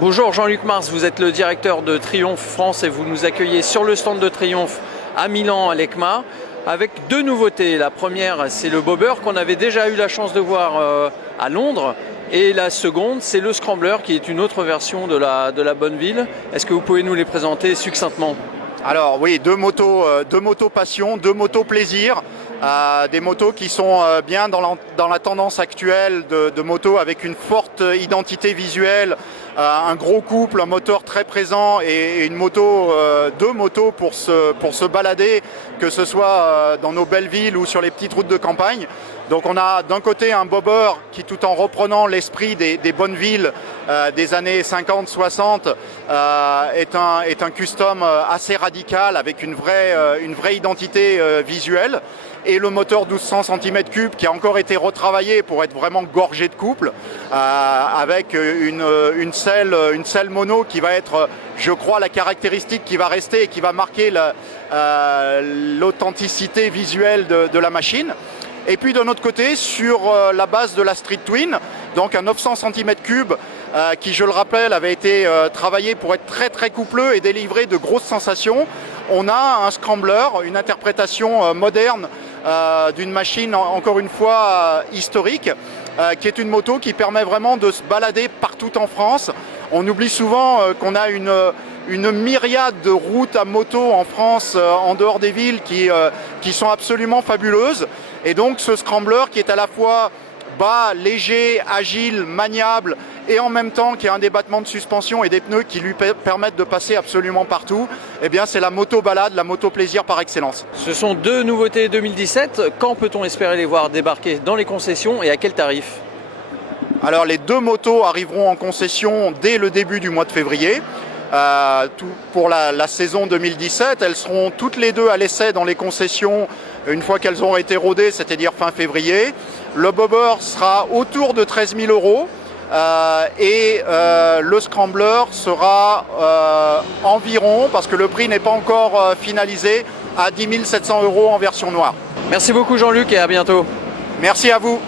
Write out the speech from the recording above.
Bonjour Jean-Luc Mars, vous êtes le directeur de Triomphe France et vous nous accueillez sur le stand de Triomphe à Milan, à l'EICMA, avec deux nouveautés. La première, c'est le bobber qu'on avait déjà eu la chance de voir à Londres. Et la seconde, c'est le scrambler qui est une autre version de la Bonneville. Est-ce que vous pouvez nous les présenter succinctement ? Alors oui, deux motos passion, deux motos plaisir, des motos qui sont bien dans la tendance actuelle de motos avec une forte identité visuelle, un gros couple, un moteur très présent et une moto, deux motos pour se balader, que ce soit dans nos belles villes ou sur les petites routes de campagne. Donc on a d'un côté un bobber qui, tout en reprenant l'esprit des bonnes villes des années 50-60, est un custom assez radical avec une vraie identité visuelle. Et le moteur 1200 cm3 qui a encore été retravaillé pour être vraiment gorgé de couple, avec une selle mono qui va être, je crois, la caractéristique qui va rester et qui va marquer l'authenticité visuelle de la machine. Et puis d'un autre côté, sur la base de la Street Twin, donc un 900 cm3 qui, je le rappelle, avait été travaillé pour être très très coupleux et délivrer de grosses sensations. On a un scrambler, une interprétation moderne d'une machine, encore une fois, historique, qui est une moto qui permet vraiment de se balader partout en France. On oublie souvent qu'on a une myriade de routes à moto en France, en dehors des villes, qui sont absolument fabuleuses. Et donc ce scrambler qui est à la fois bas, léger, agile, maniable, et en même temps qui a un débattement de suspension et des pneus qui lui permettent de passer absolument partout, eh bien c'est la moto balade, la moto plaisir par excellence. Ce sont deux nouveautés 2017. Quand peut-on espérer les voir débarquer dans les concessions et à quel tarif ? Alors les deux motos arriveront en concession dès le début du mois de février. Pour la saison 2017, elles seront toutes les deux à l'essai dans les concessions une fois qu'elles auront été rodées, c'est-à-dire fin février. Le bobber sera autour de 13 000 €. Et le scrambler sera environ, parce que le prix n'est pas encore finalisé, à 10 700 € en version noire. Merci beaucoup Jean-Luc et à bientôt. Merci à vous.